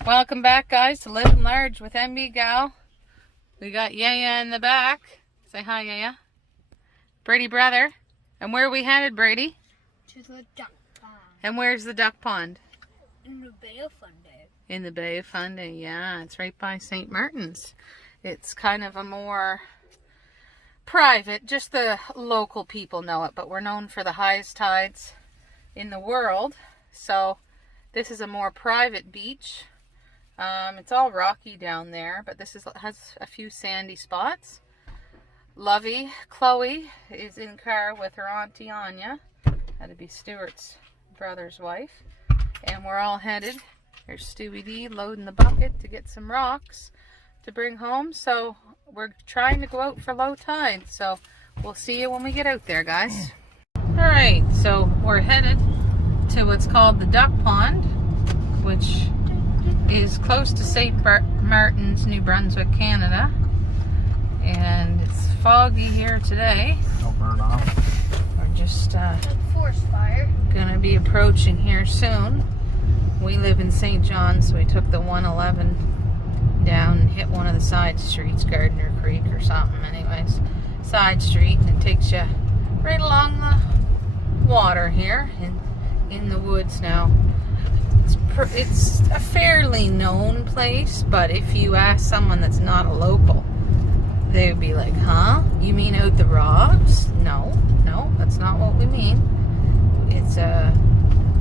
Welcome back, guys, to Living Large with MB Gal. We got Yaya in the back. Say hi, Yaya. Brady brother. And where are we headed, Brady? To the duck pond. And where's the duck pond? In the Bay of Fundy. In the Bay of Fundy, yeah. It's right by St. Martin's. It's kind of a more private, just the local people know it, but we're known for the highest tides in the world. So this is a more private beach. It's all rocky down there, but this has a few sandy spots. Lovey, Chloe, is in car with her auntie Anya. Had to be Stuart's brother's wife. And we're all headed. There's Stewie D loading the bucket to get some rocks to bring home. So we're trying to go out for low tide. So we'll see you when we get out there, guys. Alright, so we're headed to what's called the Duck Pond, which is close to St. Martin's, New Brunswick, Canada. And it's foggy here today. Don't burn off. We're just Forest fire. gonna be approaching here soon. We live in St. John's, so we took the 111 down and hit one of the side streets, Gardner Creek or something. Anyways, side street, and it takes you right along the water here in the woods now. It's a fairly known place, but if you ask someone that's not a local, they would be like, huh? You mean out the rocks? No, that's not what we mean. It's a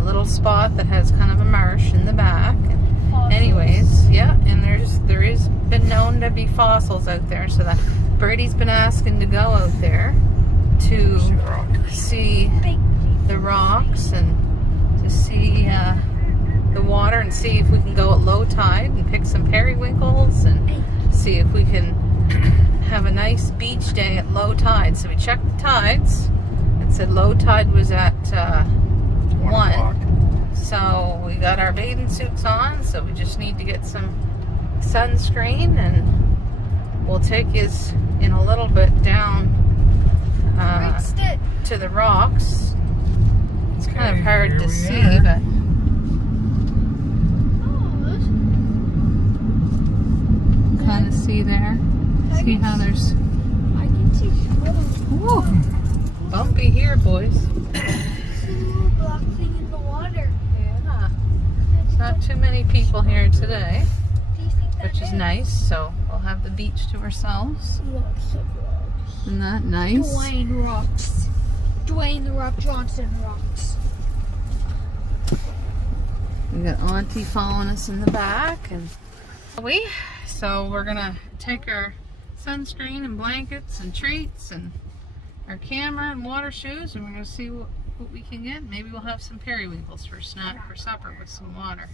little spot that has kind of a marsh in the back. And anyways, yeah, and there is been known to be fossils out there, so that Brady's been asking to go out there to see the rocks and to see the water and see if we can go at low tide and pick some periwinkles and see if we can have a nice beach day at low tide. So we checked the tides. It said low tide was at 1. So we got our bathing suits on, so we just need to get some sunscreen, and we'll take you in a little bit down to the rocks. It's kind of hard to see, but kind of see there. See how there's I can see whoa, bumpy here, boys. a little black thing in the water. Yeah, not too many people here today, Do you think that which is nice. So we'll have the beach to ourselves. Lots of rocks. Isn't that nice? Dwayne rocks. Dwayne the Rock Johnson rocks. We got Auntie following us in the back, and so we're gonna take our sunscreen and blankets and treats and our camera and water shoes, and we're gonna see what we can get. Maybe we'll have some periwinkles for a snack for supper with some water.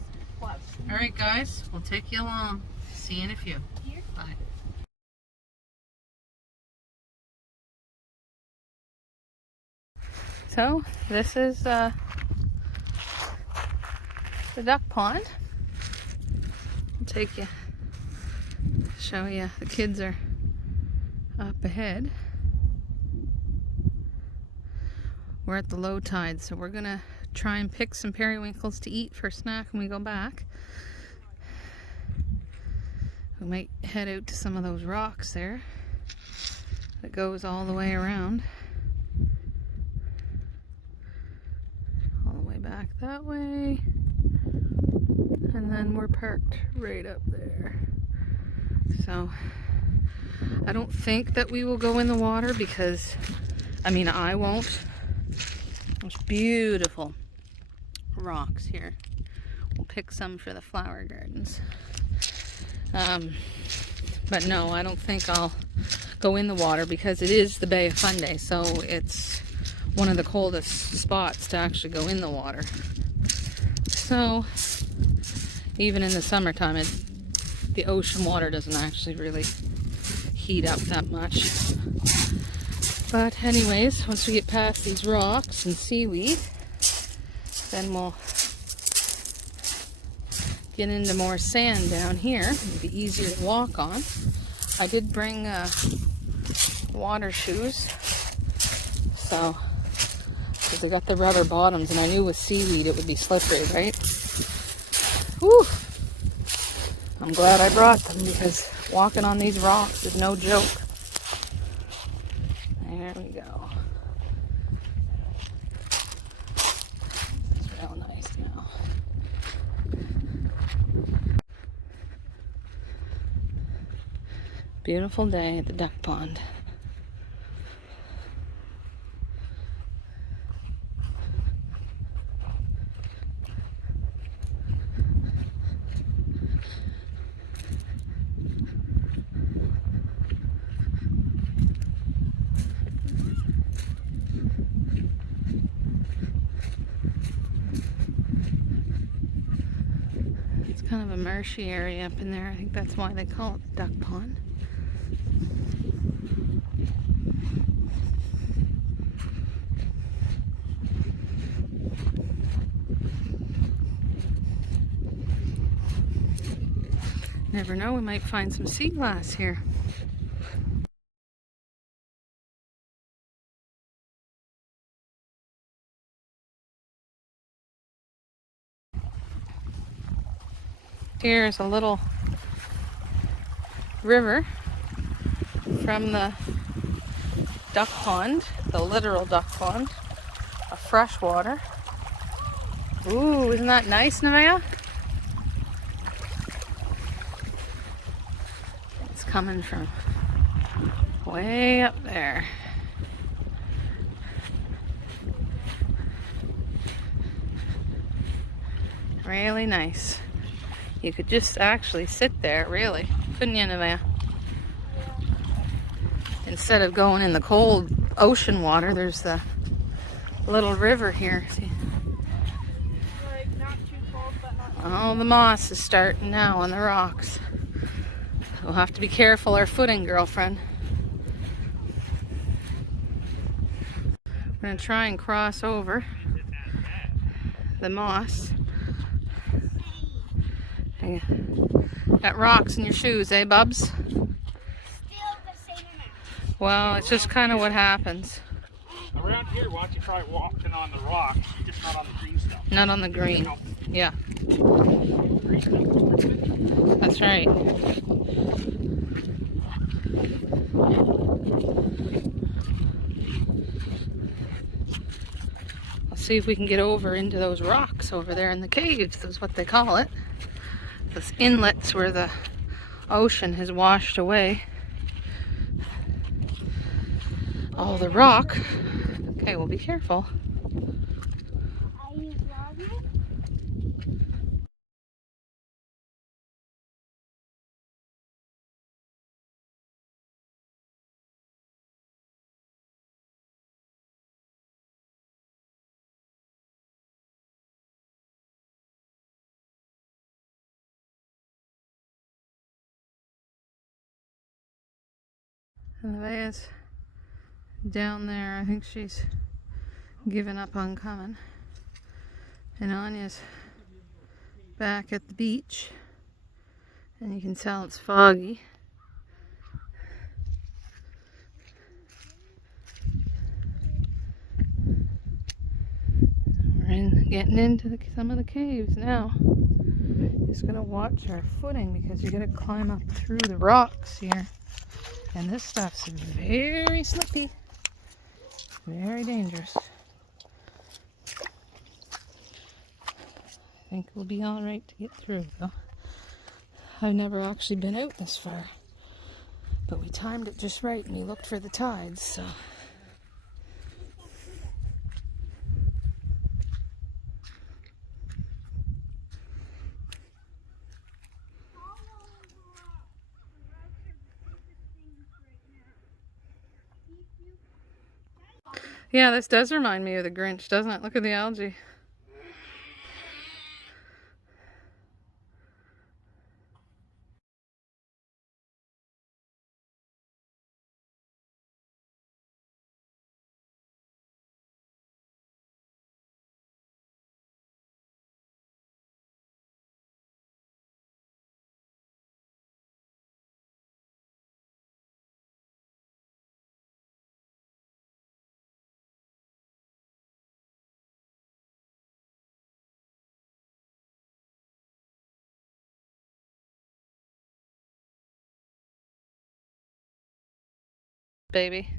Alright guys, we'll take you along. See you in a few. Bye. So this is the duck pond. I'll take you, show you. The kids are up ahead. We're at the low tide, so we're gonna try and pick some periwinkles to eat for a snack when we go back. We might head out to some of those rocks there that goes all the way around. All the way back that way. And then we're parked right up there. So I don't think that we will go in the water because, I won't. There's beautiful rocks here. We'll pick some for the flower gardens. But no, I don't think I'll go in the water because it is the Bay of Fundy, so it's one of the coldest spots to actually go in the water. So even in the summertime, the ocean water doesn't actually really heat up that much. But anyways, once we get past these rocks and seaweed, then we'll get into more sand down here. It'll be easier to walk on. I did bring water shoes, so because they got the rubber bottoms, and I knew with seaweed it would be slippery, right? Whew. I'm glad I brought them because walking on these rocks is no joke. There we go. It's real nice now. Beautiful day at the duck pond. It's kind of a marshy area up in there. I think that's why they call it the duck pond. Never know, we might find some sea glass here. Here's a little river from the duck pond, the literal duck pond, of fresh water. Ooh, isn't that nice, Nevaeh? It's coming from way up there. Really nice. You could just actually sit there, really, couldn't you, Nevaeh? Instead of going in the cold ocean water, there's the little river here. See? Like, not too cold, but not too Oh, the moss is starting now on the rocks. We'll have to be careful our footing, girlfriend. We're going to try and cross over the moss. Hey, got rocks in your shoes, eh, Bubs? Still the same amount. Well, it's just kind of what happens. Around here, why don't you try walking on the rocks, just not on the green stuff. Not on the green. Yeah. That's right. I'll see if we can get over into those rocks over there in the caves, is what they call it. Those inlets where the ocean has washed away all the rock. Okay, well, be careful. Are you vlogging? And Nevaeh's down there. I think she's given up on coming. And Anya's back at the beach. And you can tell it's foggy. We're getting into some of the caves now. Just gotta watch our footing because you gotta climb up through the rocks here. And this stuff's very slippy. Very dangerous. I think we'll be alright to get through though. I've never actually been out this far. But we timed it just right and we looked for the tides, so. Yeah, this does remind me of the Grinch, doesn't it? Look at the algae. Baby.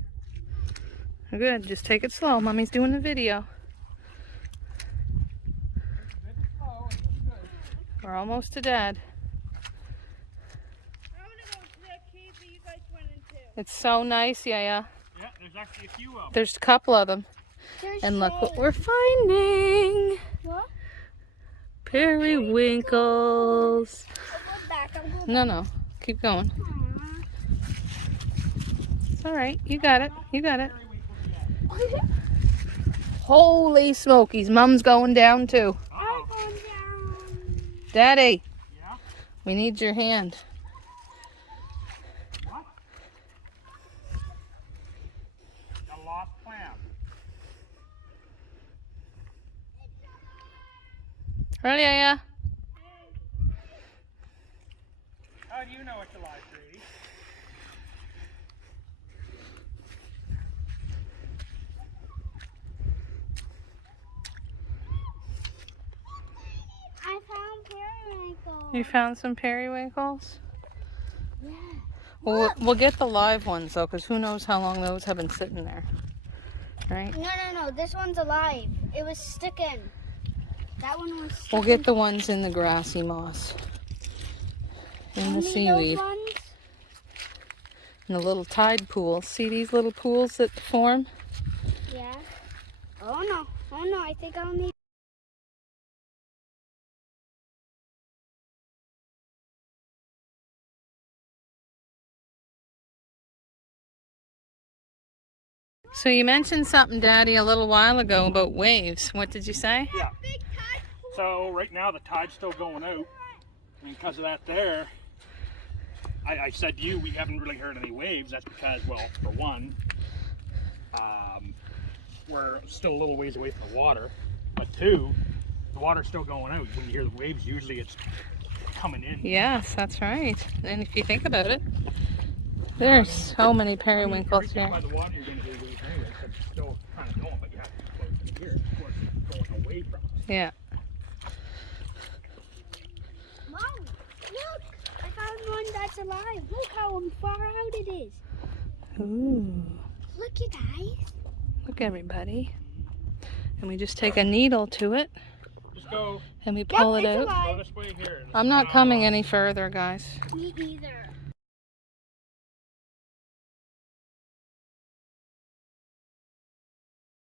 Good, just take it slow. Mommy's doing the video. We're almost to Dad. I want to go to that cave that you guys went into. It's so nice, yeah. Yeah, there's actually a few of them. There's a couple of them. And look what we're finding. What? Periwinkles. I'll go back. I'll go back. No, keep going. It's all right. You got it. You got it. Holy smokies. Mom's going down too. I'm going down. Daddy, Yeah? we need your hand. What? A lost clam. Ready, yeah. How do you know it's alive, Grady? I found periwinkles. You found some periwinkles? Yeah. Well, we'll get the live ones though, because who knows how long those have been sitting there. Right? No. This one's alive. It was sticking. That one was sticking. We'll get the ones in the grassy moss. In the Only seaweed. those ones? In the little tide pools. See these little pools that form? Yeah. Oh no. I think I'll need. So you mentioned something, Daddy, a little while ago about waves. What did you say? Yeah. So right now the tide's still going out. And because of that there, I said to you, we haven't really heard any waves. That's because, well, for one, we're still a little ways away from the water. But two, the water's still going out. When you hear the waves, usually it's coming in. Yes, that's right. And if you think about it, there's so many periwinkles I mean, here. by the water, you're going to hear waves anyway, because it's still kind of going, but you have to be close to here. Of course, it's going away from us. Yeah. Mom, look! I found one that's alive. Look how far out it is. Ooh. Look, you guys. Look, everybody. And we just take a needle to it Just go, and we pull it it's out. alive. go this way here. I'm not coming any further, guys. Me either.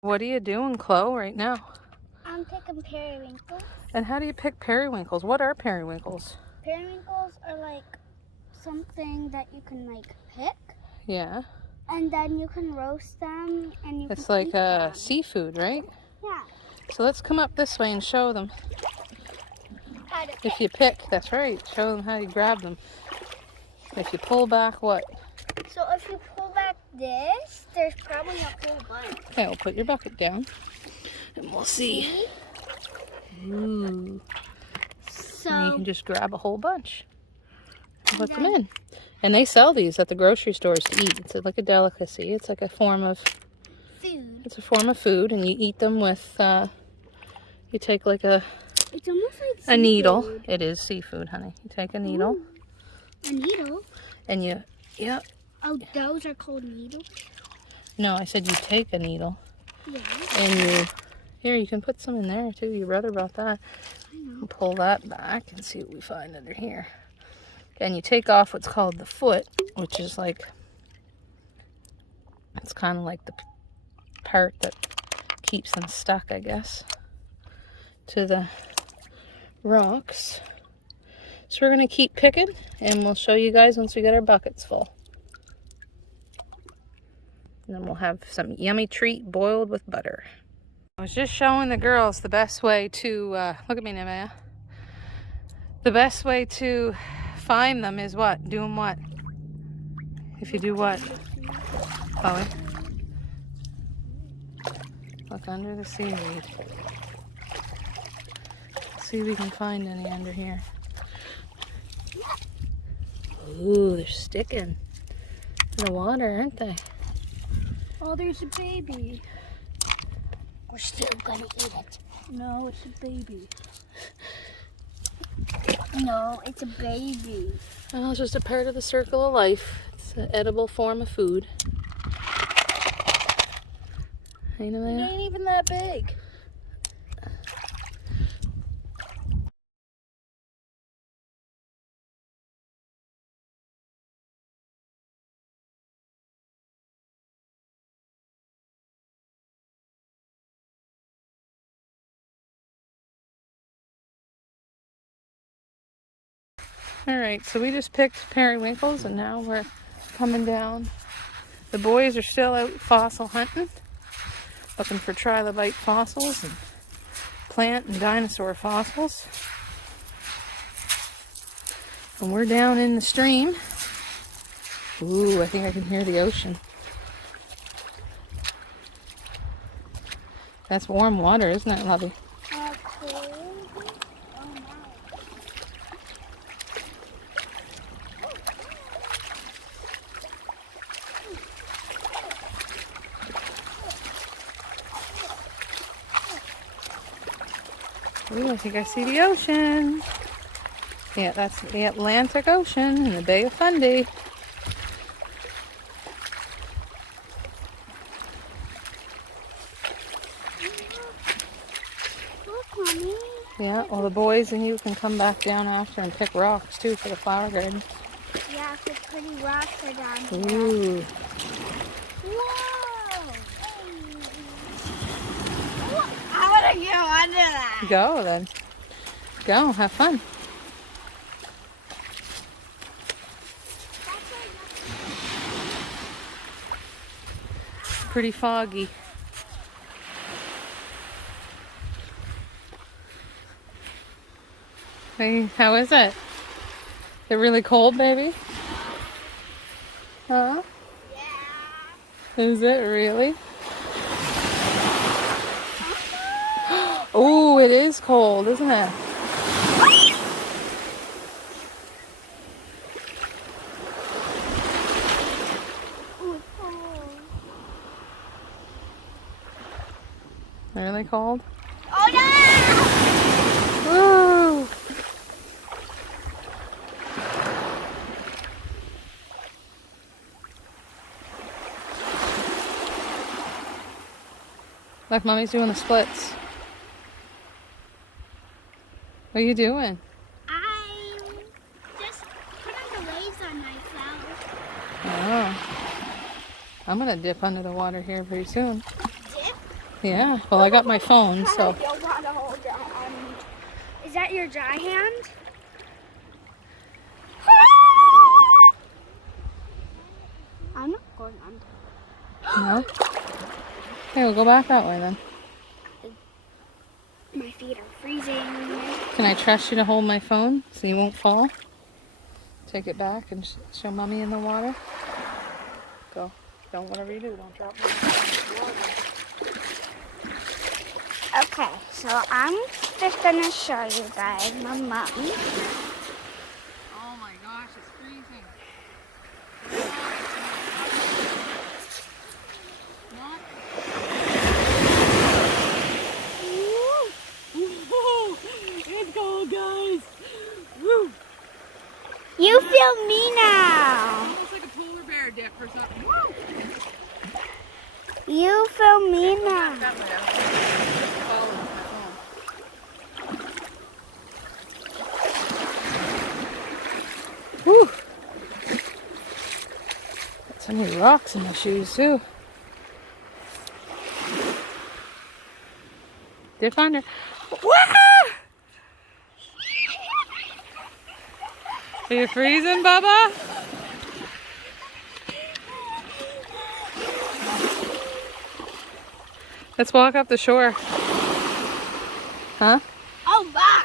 What are you doing, Chloe, right now? I'm picking periwinkles. And how do you pick periwinkles? What are periwinkles? Periwinkles are like something that you can like pick, Yeah. and then you can roast them, and you It's can like eat them. seafood, right? Yeah. So let's come up this way and show them. How to If you pick, that's right. Show them how you grab them. If you pull back, what? So if you pull back this, there's probably a whole bunch. Okay, we'll put your bucket down. And we'll see. Ooh. And you So can just grab a whole bunch. And put them in. And they sell these at the grocery stores to eat. It's like a delicacy. It's like a form of food. It's a form of food, and you eat them with, you take like a It's almost like a needle. seafood. It is seafood, honey. You take a needle, A needle? and you, Oh, those are called needles? no, I said you take a needle, Yeah, and here, you can put some in there too. Your brother brought that. I know. And pull that back and see what we find under here. And you take off what's called the foot, which is like, it's kind of like the part that keeps them stuck, I guess, to the rocks. So we're going to keep picking, and we'll show you guys once we get our buckets full. And then we'll have some yummy treat boiled with butter. I was just showing the girls the best way to, look at me, Nemea. The best way to find them is what? Doing what? If you do what? Chloe? Look under the seaweed. See if we can find any under here. Ooh, they're sticking in the water, aren't they? Oh, there's a baby. We're still gonna eat it. No, it's a baby. No, it's a baby. Well, it's just a part of the circle of life. It's an edible form of food. Hey, It Nevaeh? ain't even that big. Alright, so we just picked periwinkles and now we're coming down. The boys are still out fossil hunting, looking for trilobite fossils and plant and dinosaur fossils. And we're down in the stream. Ooh, I think I can hear the ocean. That's warm water, isn't it, Lovey? Cold. Oh my. Ooh, I think I see the ocean. Yeah, that's the Atlantic Ocean in the Bay of Fundy. Look, Mommy. Yeah, well the boys and you can come back down after and pick rocks too for the flower garden. Yeah, it's pretty rocks are down here. Ooh. Whoa! I want to go under that. Go then. Go, have fun. Pretty foggy. Hey, how is it? Is it really cold, baby? Huh? Yeah. Is it really? Oh, it is cold, isn't it? Oh, it's cold. Really cold? Oh no! Ooh. Like Mommy's doing the splits. What are you doing? I'm just putting the waves on myself. Oh. I'm gonna dip under the water here pretty soon. Dip? Yeah, well I got my phone, so. You'll want to hold your Is that your dry hand? I'm not going under. No? Okay, we'll go back that way then. My feet are freezing. Can I trust you to hold my phone so you won't fall? Take it back and show Mommy in the water. Go. Don't, whatever you do, don't drop me. Okay, so I'm just gonna show you guys my mom. Oh my gosh, it's freezing. It's cold, guys. Woo. You feel me now. Almost like a polar bear dip or something. You feel me now. That way, Woo. Got so many rocks in my shoes too. Dip under. Are you freezing, Bubba? Let's walk up the shore. Huh? Oh my!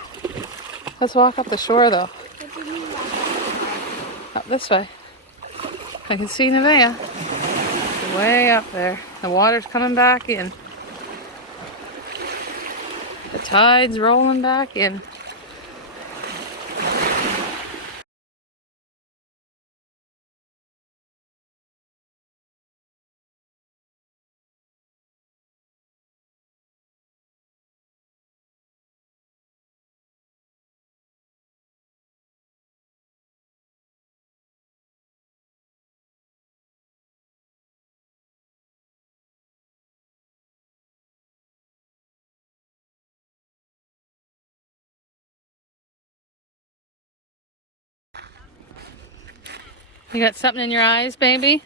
Let's walk up the shore though. What do you mean by that? Up this way. I can see Nevaeh. Way up there. The water's coming back in. The tide's rolling back in. You got something in your eyes, baby?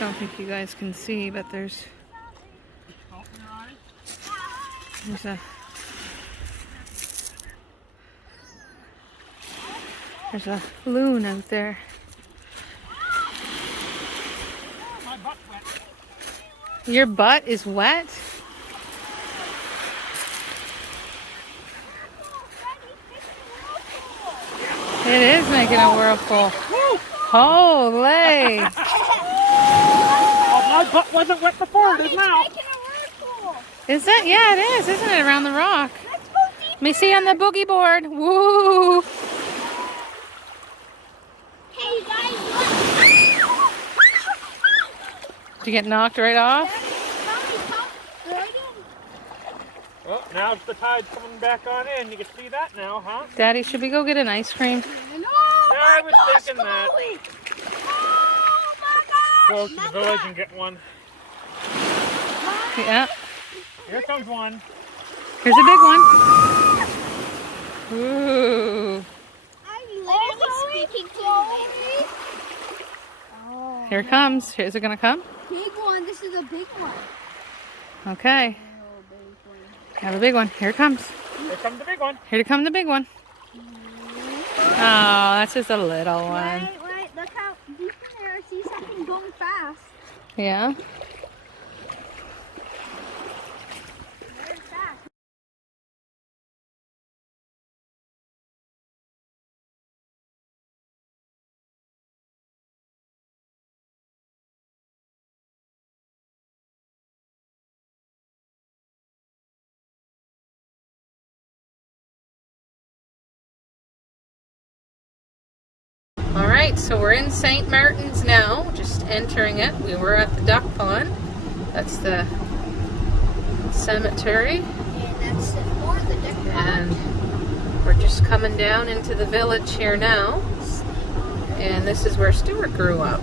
Don't think you guys can see, but there's a loon out there. My butt's wet. Your butt is wet? It is making a whirlpool. Holy! Oh, my butt wasn't wet before, it is now. Is it? Yeah, it is, isn't it? Around the rock. Let me see on the boogie board. Woo! Hey, you guys, look. Did you get knocked right off? Well, now the tide's coming back on in. You can see that now, huh? Daddy, should we go get an ice cream? No, Yeah, I was thinking that. Oh my gosh! Go to the village and get one. Yeah. Here comes one. Here's a big one. Ooh. I'm literally speaking to you. Here it comes. Is it going to come? Big one. This is a big one. Okay. Have a big one. Here it comes. Here comes the big one. Here to come the big one. Oh, that's just a little one. Wait. Look how deep in there. I see something going fast. Yeah. Very fast. Alright, so we're in St. Martin's now, just entering it. We were at the duck pond. That's the cemetery. And that's for the duck pond. And we're just coming down into the village here now. And this is where Stuart grew up.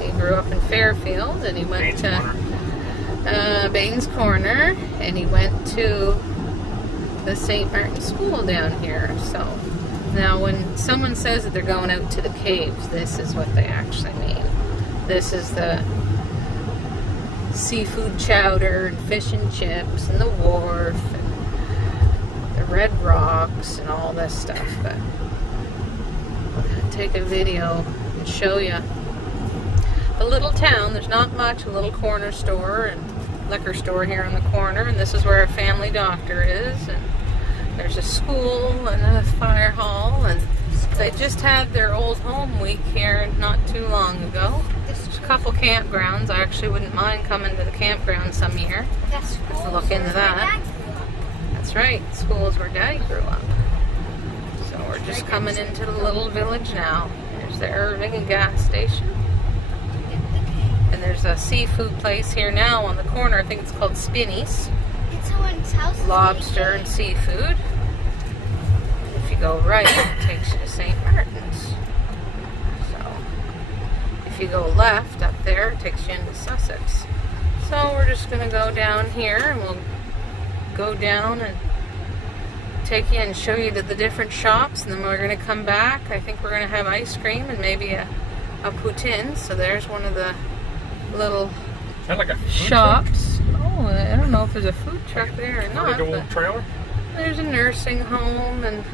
He grew up in Fairfield and he went to Baines Corner and he went to the St. Martin School down here. So now when someone says that they're going out to the caves, this is what they actually mean. This is the seafood chowder and fish and chips and the wharf and the red rocks and all this stuff. But I'm gonna take a video and show you the little town. There's not much, a little corner store and liquor store here in the corner, and this is where a family doctor is, and there's a school and a fire hall, and they just had their old home week here not too long ago. There's a couple campgrounds. I actually wouldn't mind coming to the campground some year to look into that. That's right, schools where Daddy grew up. So we're just coming into the little village now. There's the Irving gas station. And there's a seafood place here now on the corner. I think it's called Spinny's. It's someone's house. Lobster and seafood. If you go right, it takes you to St. Martin's. So, if you go left up there, it takes you into Sussex. So we're just going to go down here and we'll go down and take you and show you to the different shops, and then we're going to come back. I think we're going to have ice cream and maybe a poutine. So there's one of the little Is that like a food shops. Oh, I don't know if there's a food truck there or truck? not. Like a little But trailer? there's a nursing home and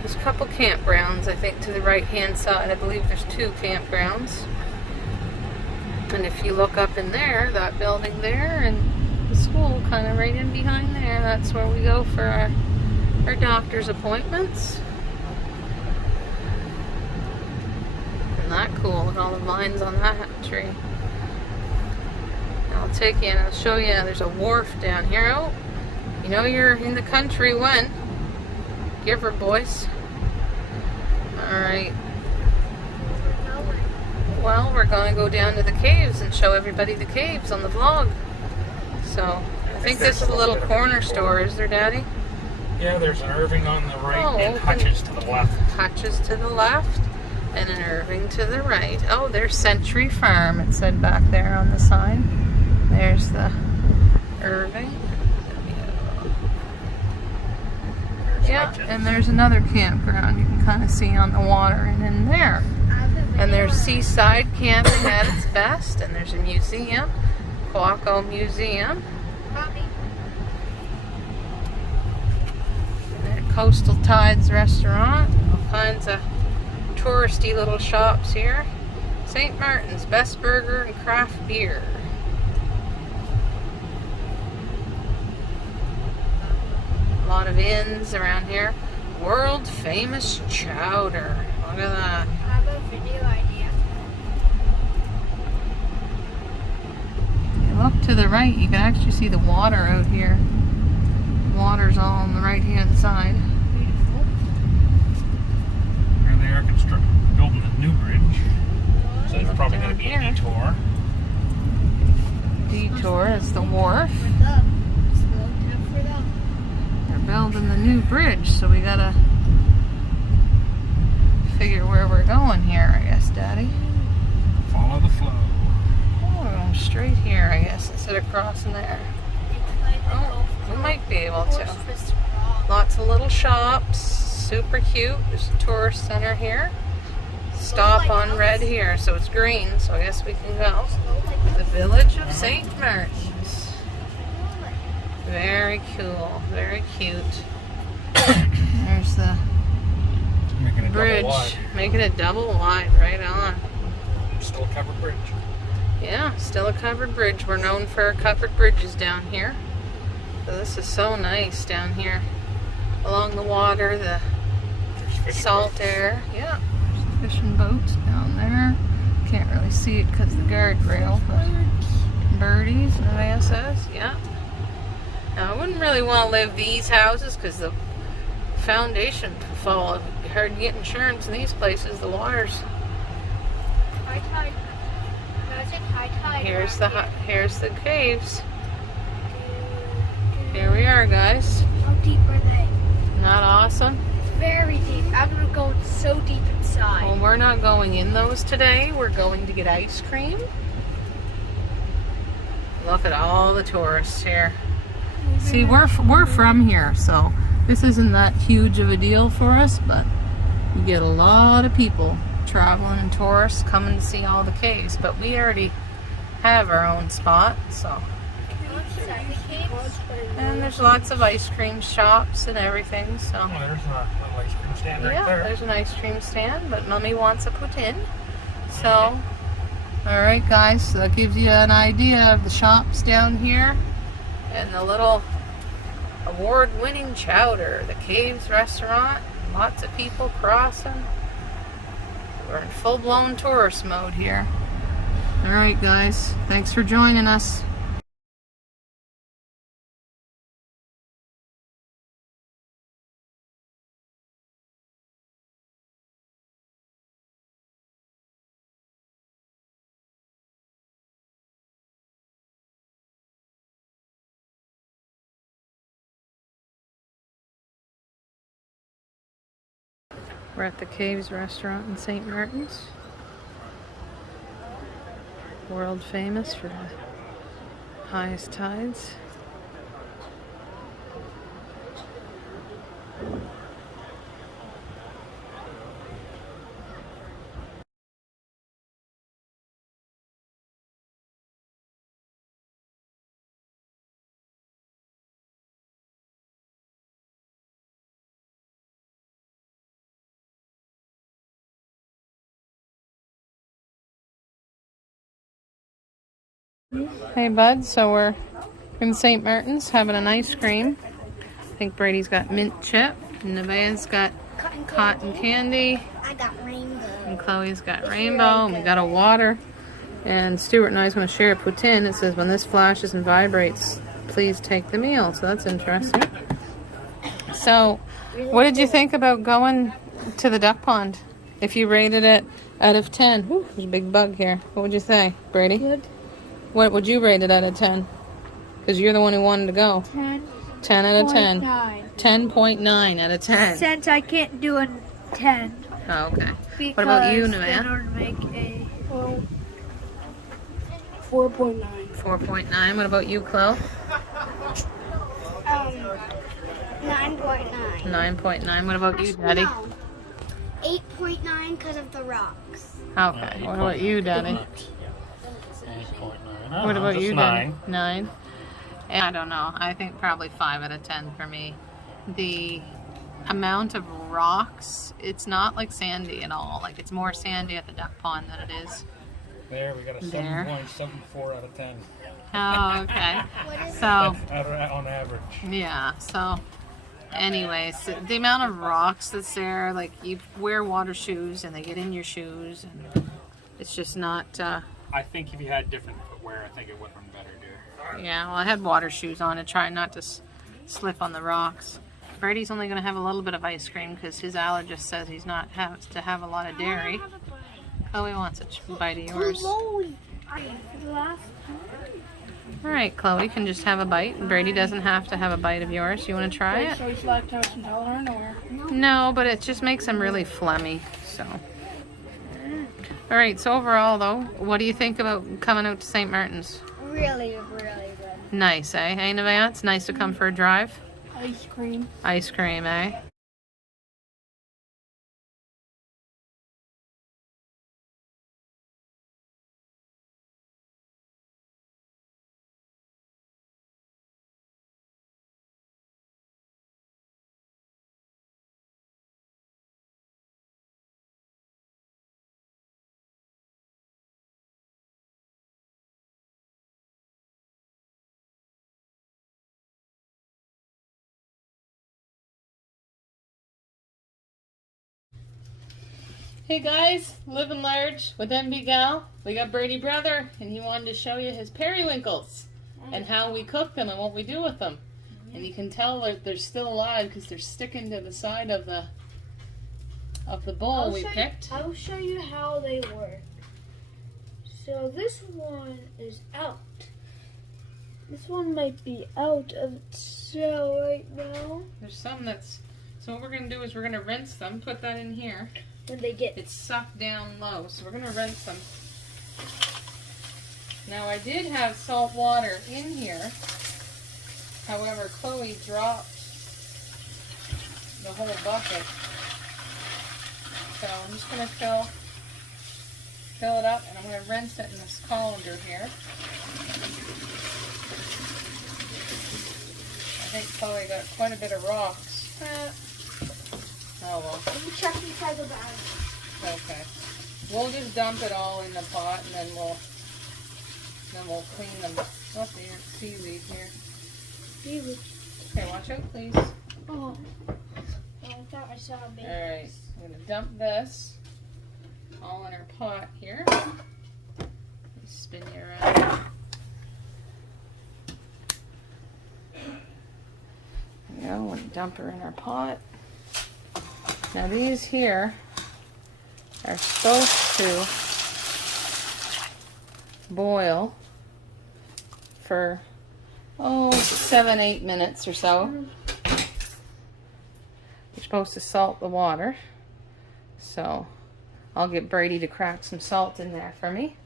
there's a couple campgrounds, I think, to the right hand side. I believe there's 2 campgrounds. And if you look up in there, that building there and the school kind of right in behind there, that's where we go for our doctor's appointments. Isn't that cool with all the vines on that tree? I'll take you and I'll show you. There's a wharf down here. Oh, you know you're in the country when. Give her, boys. Alright. Well, we're going to go down to the caves and show everybody the caves on the vlog. So, I think this is a little corner store. Is there, Daddy? Yeah, there's an Irving on the right Oh, and okay. Hutchins to the left. Hutchins to the left and an Irving to the right. Oh, there's Century Farm, it said back there on the sign. There's the Irving. There's Yeah, and there's another campground you can kind of see on the water and in there. And there's seaside camping at its best, and there's a museum, Quaco Museum. And Coastal Tides Restaurant, all kinds of touristy little shops here. St. Martin's, best burger and craft beer. A lot of inns around here. World famous chowder. Look at that. I have a video idea. You look to the right, you can actually see the water out here. Water's all on the right hand side. Here they are building a new bridge. So there's probably going to be a detour. Detour is the wharf. For them. Slow down for them. They're building the new bridge, so we gotta figure where we're going here, I guess, Daddy. Follow the flow. Oh, we're going straight here, I guess, instead of crossing there. Oh, we might be able to. Lots of little shops, super cute. There's a tourist center here. Stop on red here, so it's green, so I guess we can go. The village of St. Martin's. Very cool, very cute. There's the Making it bridge, double wide. making it double wide, right on. Still a covered bridge. Yeah, still a covered bridge. We're known for our covered bridges down here. So this is so nice down here. Along the water, the There's fish salt boats. air. Yeah, there's fishing boats down there. Can't really see it because of the guardrail, but birdies, Nevaeh says. Yeah. Now, I wouldn't really want to live these houses because the foundation could fall. It's hard to get insurance in these places. The water's. High tide. Imagine high tide. Here's the caves. Here we are, guys. How deep are they? Not awesome. Very deep. I'm gonna go so deep inside. Well, we're not going in those today. We're going to get ice cream. Look at all the tourists here. See, we're from here, so this isn't that huge of a deal for us, but you get a lot of people traveling and tourists coming to see all the caves, but we already have our own spot, so. And there's lots of ice cream shops and everything, so. Oh, there's a little ice cream stand right Yeah, there. there's an ice cream stand, but Mummy wants a poutine. So, alright guys, so that gives you an idea of the shops down here and the little award-winning chowder, the Caves restaurant. Lots of people crossing. We're in full-blown tourist mode here. Alright guys, thanks for joining us. We're at the Caves restaurant in St. Martin's. World famous for the highest tides. Hey bud, so we're in St. Martin's having an ice cream. I think Brady's got mint chip, and Nevaeh's got cotton candy, I got rainbow. and Chloe's got rainbow, and we got a water. And Stuart and I is going to share a poutine. It says, when this flashes and vibrates, please take the meal. So that's interesting. So, what did you think about going to the duck pond? If you rated it out of 10. Whew, there's a big bug here. What would you say, Brady? Good. What would you rate it out of 10? Because you're the one who wanted to go. 10. 10 out of 10. 9. 10.9 out of 10. Since I can't do a 10. Oh, okay. Because What about you, then Nevaeh? it would make a 4.9. 4.9. What about you, Chloe? 9 9.9. 9.9. What about you, Daddy? No. 8.9 because of the rocks. Okay. What about you, Daddy? 8.9. What about just you, 9. Daddy? 9. And I don't know. I think probably 5 out of 10 for me. The amount of rocks, it's not like sandy at all. Like it's more sandy at the duck pond than it is. There, we got a There. 7.74 out of 10. Oh, okay. So, That's on average. yeah. So, anyways, the amount of rocks that's there, like you wear water shoes and they get in your shoes, and it's just not. I think if you had different footwear, I think it would have been better, dear. Yeah. Well, I had water shoes on to try not to slip on the rocks. Brady's only going to have a little bit of ice cream because his allergist says he's not has to have a lot of dairy. Chloe wants a bite of yours. All right, Chloe can just have a bite. Brady doesn't have to have a bite of yours. You want to try it? So he's lactose intolerant or? No, but it just makes him really phlegmy. So. All right. So overall, though, what do you think about coming out to St. Martin's? Really, really good. Nice, eh? Hey, Nevaeh? It's nice to come for a drive. Ice cream. Ice cream, eh? Hey guys, living large with MB Gal. We got Brady brother, and he wanted to show you his periwinkles and how we cook them and what we do with them. And you can tell that they're still alive because they're sticking to the side of the bowl we picked. I'll show you how they work. So this one is out. This one might be out of its shell right now. There's some that's. So what we're gonna do is we're gonna rinse them. Put that in here. When they get It's sucked down low, so we're gonna rinse them. Now I did have salt water in here. However, Chloe dropped the whole bucket. So I'm just gonna fill it up, and I'm gonna rinse it in this colander here. I think Chloe got quite a bit of rocks. Oh well. let me check inside the bag. Okay. We'll just dump it all in the pot, and then we'll clean them. Oh, there's seaweed here. Seaweed. Okay, watch out, please. Oh. I thought I saw a baby. All right, I'm gonna dump this all in our pot here. Let me spin you around. There we go. We'll dump her in our pot. Now these here are supposed to boil for 7-8 minutes or so. You're supposed to salt the water. So I'll get Brady to crack some salt in there for me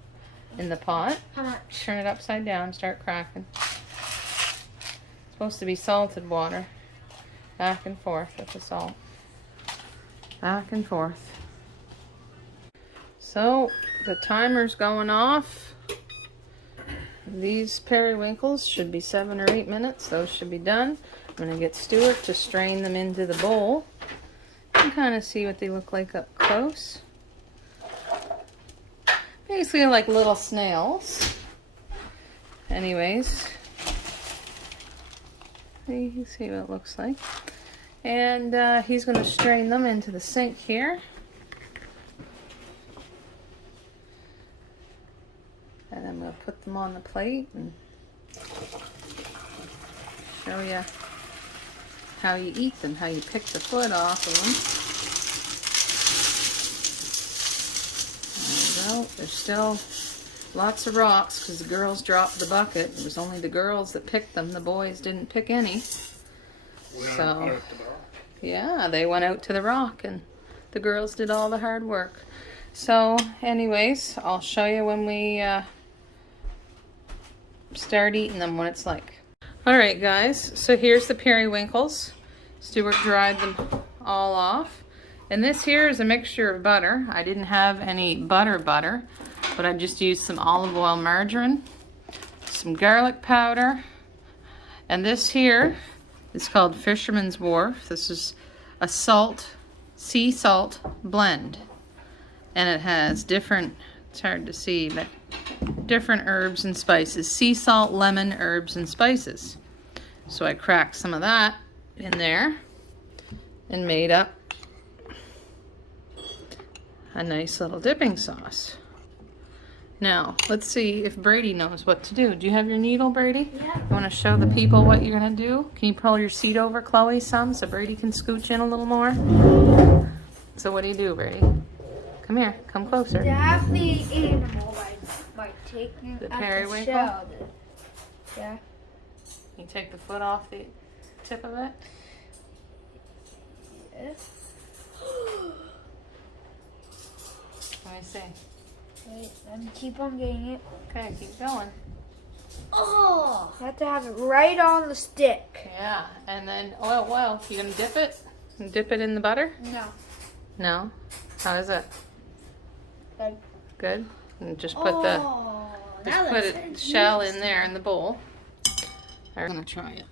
in the pot. How much? Turn it upside down, start cracking. It's supposed to be salted water. Back and forth with the salt. Back and forth. So the timer's going off. These periwinkles should be 7 or 8 minutes. Those should be done. I'm going to get Stuart to strain them into the bowl. You can kind of see what they look like up close. Basically like little snails. Anyways. You can see what it looks like. And he's going to strain them into the sink here. And I'm going to put them on the plate and show you how you eat them, how you pick the foot off of them. There you go. There's still lots of rocks because the girls dropped the bucket. It was only the girls that picked them. The boys didn't pick any. So, yeah, they went out to the rock and the girls did all the hard work. So, anyways, I'll show you when we start eating them, what it's like. Alright guys, so here's the periwinkles. Stuart dried them all off. And this here is a mixture of butter. I didn't have any butter, but I just used some olive oil margarine, some garlic powder, and this here is called Fisherman's Wharf. This is a sea salt blend. And it has different, it's hard to see, but different herbs and spices. Sea salt, lemon, herbs, and spices. So I cracked some of that in there and made up a nice little dipping sauce. Now, let's see if Brady knows what to do. Do you have your needle, Brady? Yeah. You want to show the people what you're going to do? Can you pull your seat over, Chloe, some so Brady can scooch in a little more? So what do you do, Brady? Come here. Come closer. Stab the animal by taking The out periwinkle? the shell. Yeah. You take the foot off the tip of it. Yeah. Let me see. Wait, let me keep on getting it. Okay, keep going. Oh! You have to have it right on the stick. Yeah, and then oil. You gonna dip it? Dip it in the butter? No. No? How is it? Good. Good? And just put the shell in there in the bowl. I'm gonna try it.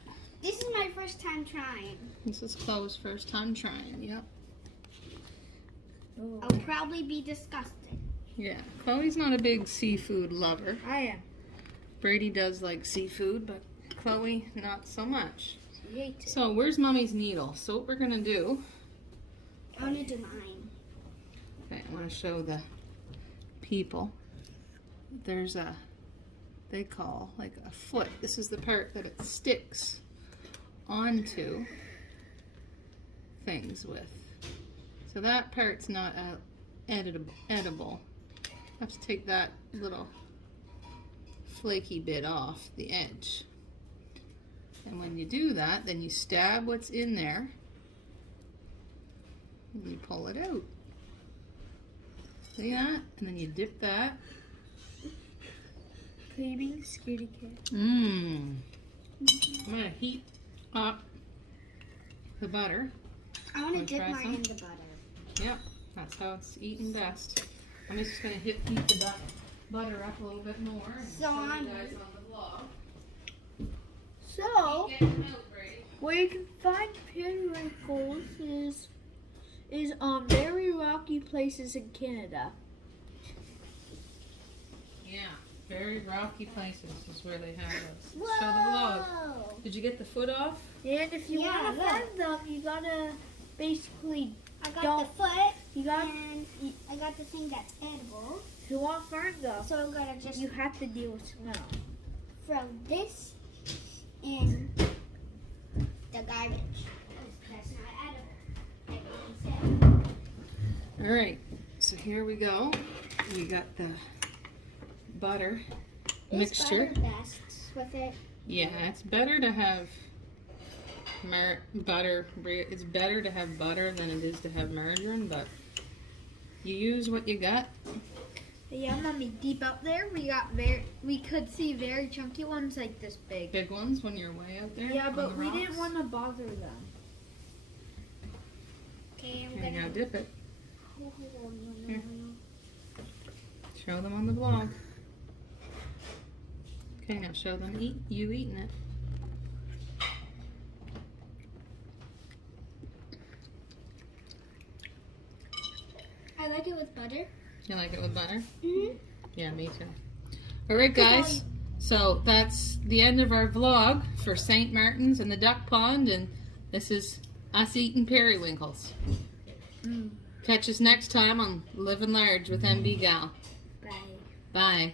This is my first time trying. This is Chloe's first time trying, yep. I'll probably be disgusting. Yeah, Chloe's not a big seafood lover. I am. Brady does like seafood, but Chloe not so much. She hates it. So where's Mommy's needle? So what we're gonna do, I want to do mine. okay, I wanna show the people. There's they call like a foot. This is the part that it sticks onto things with. So that part's not edible. I have to take that little flaky bit off the edge. And when you do that, then you stab what's in there and you pull it out. See that? And then you dip that. Baby scaredy cat. I'm gonna heat up the butter. I want to Wanna dip try mine some? in the butter. Yep, that's how it's eaten best. I'm just gonna heat the butter up a little bit more and So show you I'm- guys on the vlog. So, Get the milk, Brady. where you can find periwinkles is on very rocky places in Canada. Yeah, very rocky places is where they have us. Let's show the vlog. Whoa! Did you get the foot off? And if you Yeah, want to look. find them, you gotta basically, I got Don't- the foot you gotta, and I got the thing that's edible. if you want to find them, So I'm gonna just you have to deal with smell. throw this in the garbage. That's not edible. Like you said. Alright, so here we go. We got the butter Is mixture. butter best with it? Yeah, it's better to have butter. It's better to have butter than it is to have margarine, but you use what you got. Yeah, Mommy, deep up there, we could see very chunky ones like this big. Big ones when you're way out there. Yeah, on but the we didn't rocks. want to bother them. Okay, I'm Here, now gonna. dip it. Oh, Here. Show them on the vlog. Okay, now show them you eating it. I like it with butter. You like it with butter? Mm-hmm. Yeah, me too. Alright guys, so that's the end of our vlog for St. Martin's and the duck pond, and this is us eating periwinkles. Catch us next time on Living Large with MB Gal. Bye. Bye.